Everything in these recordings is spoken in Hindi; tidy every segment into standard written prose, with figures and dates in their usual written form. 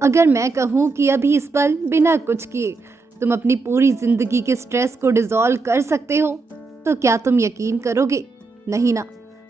अगर मैं कहूँ कि अभी इस पल बिना कुछ किए तुम अपनी पूरी जिंदगी के स्ट्रेस को डिसॉल्व कर सकते हो, तो क्या तुम यकीन करोगे? नहीं ना।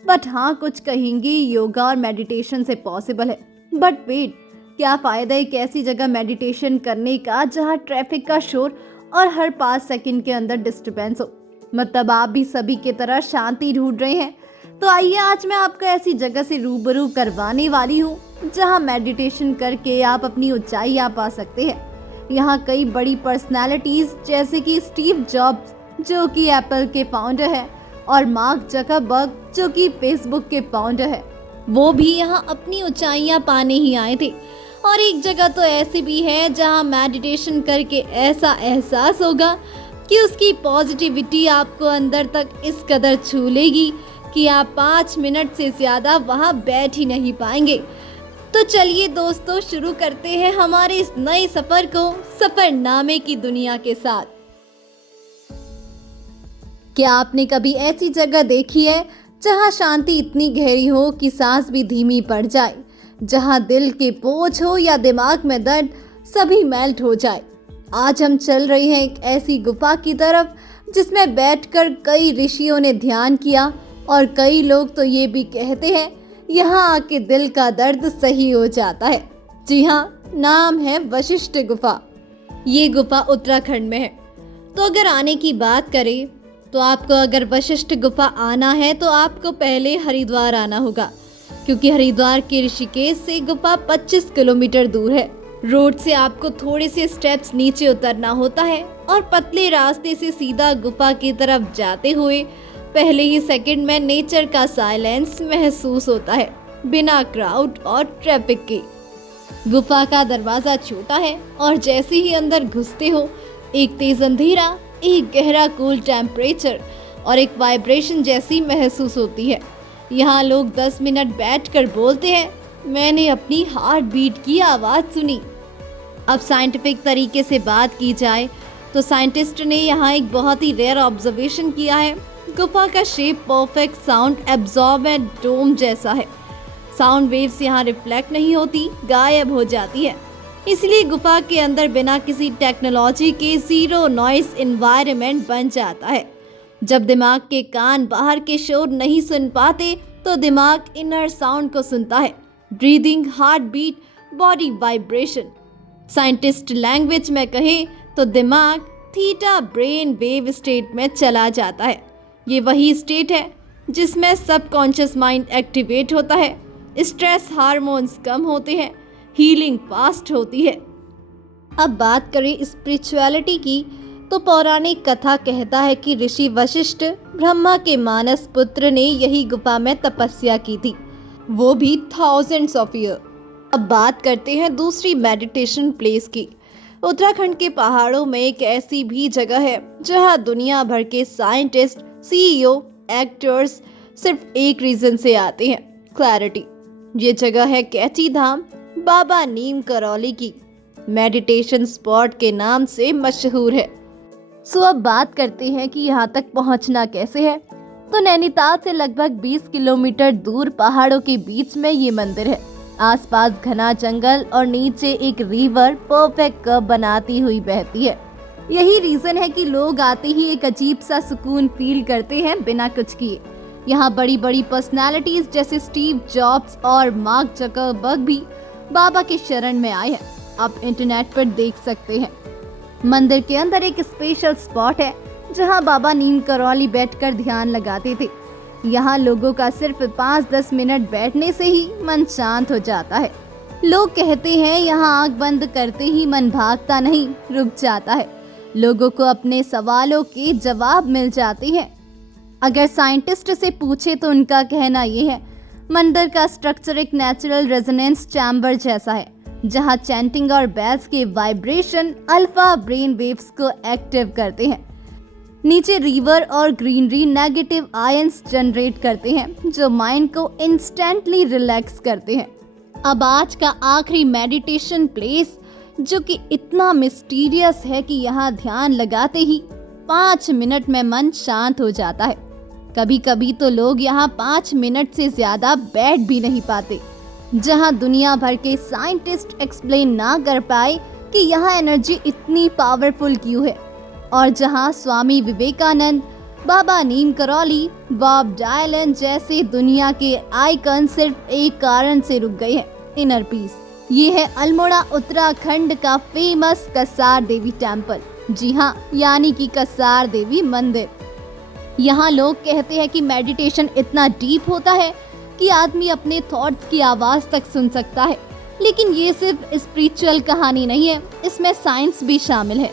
बट हाँ, कुछ कहेंगे योगा और मेडिटेशन से पॉसिबल है। बट वेट, क्या फ़ायदा एक ऐसी जगह मेडिटेशन करने का जहाँ ट्रैफिक का शोर और हर 5 सेकंड के अंदर डिस्टर्बेंस हो? मतलब आप भी सभी की तरह शांति ढूंढ रहे हैं? तो आइए, आज मैं आपको ऐसी जगह से रूबरू करवाने वाली हूँ जहाँ मेडिटेशन करके आप अपनी ऊंचाइयाँ पा सकते हैं। यहाँ कई बड़ी पर्सनालिटीज जैसे कि स्टीव जॉब्स जो कि एप्पल के फाउंडर है और मार्क जकरबर्ग जो कि फेसबुक के फाउंडर है, वो भी यहाँ अपनी ऊंचाइयाँ पाने ही आए थे। और एक जगह तो ऐसी भी है जहाँ मेडिटेशन करके ऐसा एहसास होगा कि उसकी पॉजिटिविटी आपको अंदर तक इस कदर छू लेगी कि आप 5 मिनट से ज़्यादा वहाँ बैठ ही नहीं पाएंगे। तो चलिए दोस्तों, शुरू करते हैं हमारे इस नए सफ़र को सफ़रनामे की दुनिया के साथ। क्या आपने कभी ऐसी जगह देखी है जहाँ शांति इतनी गहरी हो कि सांस भी धीमी पड़ जाए, जहाँ दिल के बोझ हो या दिमाग में दर्द सभी मेल्ट हो जाए? आज हम चल रहे हैं एक ऐसी गुफा की तरफ जिसमें बैठकर कई ऋषियों ने ध्यान किया और कई लोग तो ये भी कहते हैं यहाँ आके दिल का दर्द सही हो जाता है। जी हाँ, नाम है वशिष्ठ गुफा। ये गुफा उत्तराखंड में है। तो अगर आने की बात करें तो आपको अगर वशिष्ठ गुफा आना है तो आपको पहले हरिद्वार आना होगा, क्योंकि हरिद्वार के ऋषिकेश से गुफा 25 किलोमीटर दूर है। रोड से आपको थोड़े से स्टेप्स नीचे उतरना होता है और पतले रास्ते से सीधा गुफा की तरफ जाते हुए पहले ही सेकंड में नेचर का साइलेंस महसूस होता है, बिना क्राउड और ट्रैफिक के। गुफा का दरवाजा छोटा है और जैसे ही अंदर घुसते हो एक तेज अंधेरा, एक गहरा कूल टेम्परेचर और एक वाइब्रेशन जैसी महसूस होती है। यहाँ लोग 10 मिनट बैठकर बोलते हैं, मैंने अपनी हार्ट बीट की आवाज़ सुनी। अब साइंटिफिक तरीके से बात की जाए तो साइंटिस्ट ने यहाँ एक बहुत ही रेयर ऑब्जर्वेशन किया है। गुफा का शेप परफेक्ट साउंड एब्जॉर्बेंट डोम जैसा है। साउंड वेव्स यहाँ रिफ्लेक्ट नहीं होती, गायब हो जाती है। इसलिए गुफा के अंदर बिना किसी टेक्नोलॉजी के जीरो नॉइस एनवायरनमेंट बन जाता है। जब दिमाग के कान बाहर के शोर नहीं सुन पाते तो दिमाग इनर साउंड को सुनता है, breathing, heart beat, body vibration. Scientist language में कहें तो दिमाग थीटा ब्रेन वेव स्टेट में चला जाता है। ये वही स्टेट है जिसमें सबकॉन्शियस माइंड एक्टिवेट होता है, स्ट्रेस हार्मोन्स कम होते हैं, हीलिंग फास्ट होती है। अब बात करें स्पिरिचुअलिटी की तो पौराणिक कथा कहता है कि ऋषि वशिष्ठ ब्रह्मा के मानस पुत्र ने यही गुफा में तपस्या की थी, वो भी थाउजेंड्स ऑफ ईयर। अब बात करते हैं दूसरी मेडिटेशन प्लेस की। उत्तराखंड के पहाड़ों में एक ऐसी भी जगह है जहां दुनिया भर के साइंटिस्ट, सीईओ, एक्टर्स सिर्फ एक रीजन से आते हैं, क्लैरिटी। ये जगह है कैची धाम, बाबा नीम करौली की मेडिटेशन स्पॉट के नाम से मशहूर है। सो अब बात करते हैं कि यहाँ तक पहुँचना कैसे है। तो नैनीताल से लगभग 20 किलोमीटर दूर पहाड़ों के बीच में ये मंदिर है। आसपास घना जंगल और नीचे एक रिवर परफेक्ट कर्व बनाती हुई बहती है। यही रीजन है कि लोग आते ही एक अजीब सा सुकून फील करते हैं बिना कुछ किए। यहाँ बड़ी बड़ी पर्सनालिटीज जैसे स्टीव जॉब्स और मार्क जकरबर्ग भी बाबा के शरण में आए हैं। आप इंटरनेट पर देख सकते हैं। मंदिर के अंदर एक स्पेशल स्पॉट है जहाँ बाबा नीम करौली बैठकर ध्यान लगाते थे। यहाँ लोगों का सिर्फ 5-10 मिनट बैठने से ही मन शांत हो जाता है। लोग कहते हैं यहाँ आँख बंद करते ही मन भागता नहीं, रुक जाता है। लोगों को अपने सवालों के जवाब मिल जाते हैं। अगर साइंटिस्ट से पूछे तो उनका कहना यह है, मंदिर का स्ट्रक्चर एक नेचुरल रेजोनेंस चैम्बर जैसा है, जहाँ चैंटिंग और बेल्स के वाइब्रेशन अल्फा ब्रेन वेव्स को एक्टिव करते हैं। नीचे रिवर और ग्रीनरी नेगेटिव आयंस जनरेट करते हैं जो माइंड को इंस्टेंटली रिलैक्स करते हैं। अब आज का आखिरी मेडिटेशन प्लेस जो कि इतना मिस्टीरियस है कि यहाँ ध्यान लगाते ही 5 मिनट में मन शांत हो जाता है। कभी कभी तो लोग यहाँ 5 मिनट से ज्यादा बैठ भी नहीं पाते। जहां दुनिया भर के साइंटिस्ट एक्सप्लेन ना कर पाए कि यह एनर्जी इतनी पावरफुल क्यों है, और जहां स्वामी विवेकानंद, बाबा नीम करौली, बॉब डायलन जैसे दुनिया के आइकन सिर्फ एक कारण से रुक गए हैं, इनर पीस। ये है अल्मोड़ा उत्तराखंड का फेमस कसार देवी टेम्पल। जी हाँ, यानी कि कसार देवी मंदिर। यहाँ लोग कहते हैं कि मेडिटेशन इतना डीप होता है कि आदमी अपने थॉट्स की आवाज तक सुन सकता है। लेकिन ये सिर्फ स्पिरिचुअल कहानी नहीं है, इसमें साइंस भी शामिल है।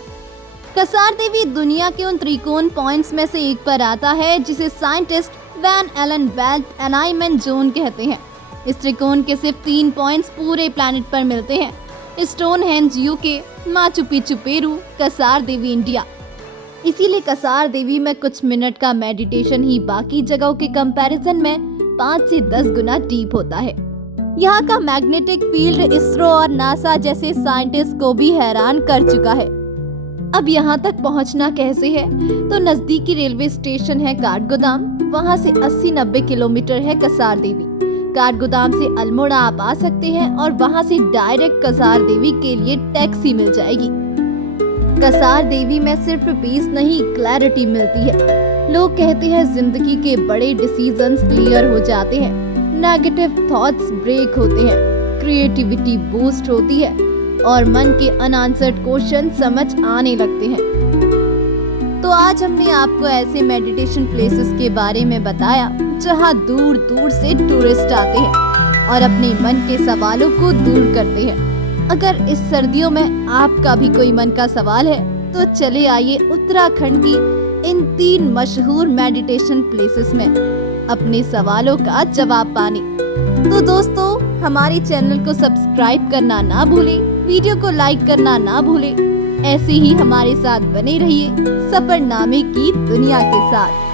कसार देवी दुनिया के उन त्रिकोण पॉइंट्स में से एक पर आता है जिसे scientist Van Allen belt alignment zone कहते हैं। इस त्रिकोण के सिर्फ 3 पॉइंट्स पूरे प्लैनेट पर मिलते हैं, Stonehenge UK, Machu Picchu Peru, Kasar Devi India. इसीलिए कसार देवी में कुछ मिनट का मेडिटेशन ही बाकी जगहों के कंपैरिजन में 5 से 10 गुना डीप होता है। यहाँ का मैग्नेटिक फील्ड इसरो और नासा जैसे साइंटिस्ट को भी हैरान कर चुका है। अब यहाँ तक पहुँचना कैसे है, तो नजदीकी रेलवे स्टेशन है काठगोदाम, वहाँ से 80-90 किलोमीटर है कसार देवी। काठगोदाम से अल्मोड़ा आप आ सकते हैं और वहाँ से डायरेक्ट कसार देवी के लिए टैक्सी मिल जाएगी। कसार देवी में सिर्फ पीस नहीं, क्लैरिटी मिलती है। लोग कहते हैं जिंदगी के बड़े डिसीजंस क्लियर हो जाते हैं, नेगेटिव थॉट्स ब्रेक होते हैं, क्रिएटिविटी बूस्ट होती है और मन के अनआंसर्ड क्वेश्चन समझ आने लगते हैं। तो आज हमने आपको ऐसे मेडिटेशन प्लेसेस के बारे में बताया जहां दूर दूर से टूरिस्ट आते हैं और अपने मन के सवालों को दूर करते हैं। अगर इस सर्दियों में आपका भी कोई मन का सवाल है तो चले आइए उत्तराखंड की इन 3 मशहूर मेडिटेशन प्लेसेस में अपने सवालों का जवाब पाने। तो दोस्तों, हमारे चैनल को सब्सक्राइब करना ना भूलें, वीडियो को लाइक करना ना भूलें। ऐसे ही हमारे साथ बने रहिए सफरनामे की दुनिया के साथ।